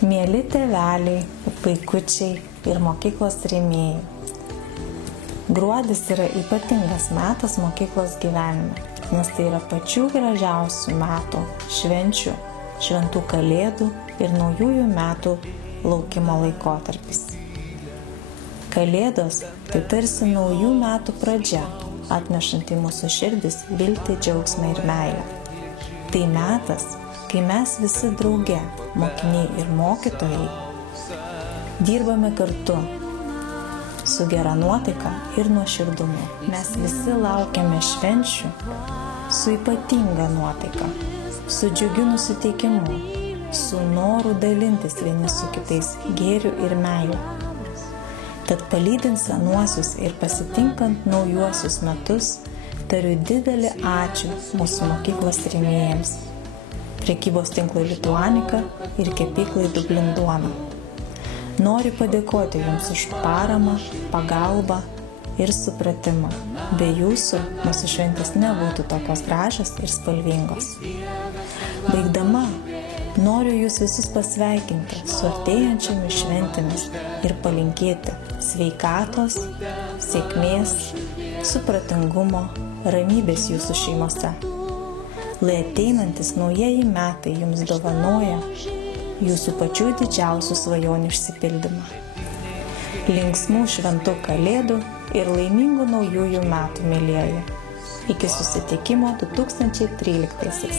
Mieli tėveliai, vaikučiai ir mokyklos rėmėjai. Gruodis yra ypatingas metas mokyklos gyvenime, nes tai yra pačių gražiausių metų švenčių, šventų kalėdų ir naujųjų metų laukimo laikotarpis. Kalėdos tai tarsi naujų metų pradžia, atnešanti mūsų širdis viltį, džiaugsmą ir meilę. Tai metas, kai mes visi drauge, mokiniai ir mokytojai, dirbame kartu su gera nuotaika ir nuoširdumu. Mes visi laukiame švenčių su ypatinga nuotaika, su džiugiu nusiteikimu, su noru dalintis vieni su kitais gėriu ir meile. Tad palydint senuosius ir pasitinkant naujuosius metus, tariu didelį ačiū mūsų mokyklos rėmėjams, prekybos tinklui Lituanika ir kepyklai Dublin duona. Noriu padėkoti Jums už paramą, pagalbą ir supratimą. Be Jūsų mūsų šventės nebūtų tokios gražios ir spalvingos. Baigdama, noriu Jūs visus pasveikinti su artėjančiomis šventėmis ir palinkėti sveikatos, sėkmės, supratingumo, ramybės Jūsų šeimose. Lai ateinantis naujieji metai Jums dovanoja Jūsų pačių didžiausių svajonių išsipildymą. Linksmų šventų kalėdų ir laimingų naujųjų metų, mielieji. Iki susitikimo 2013.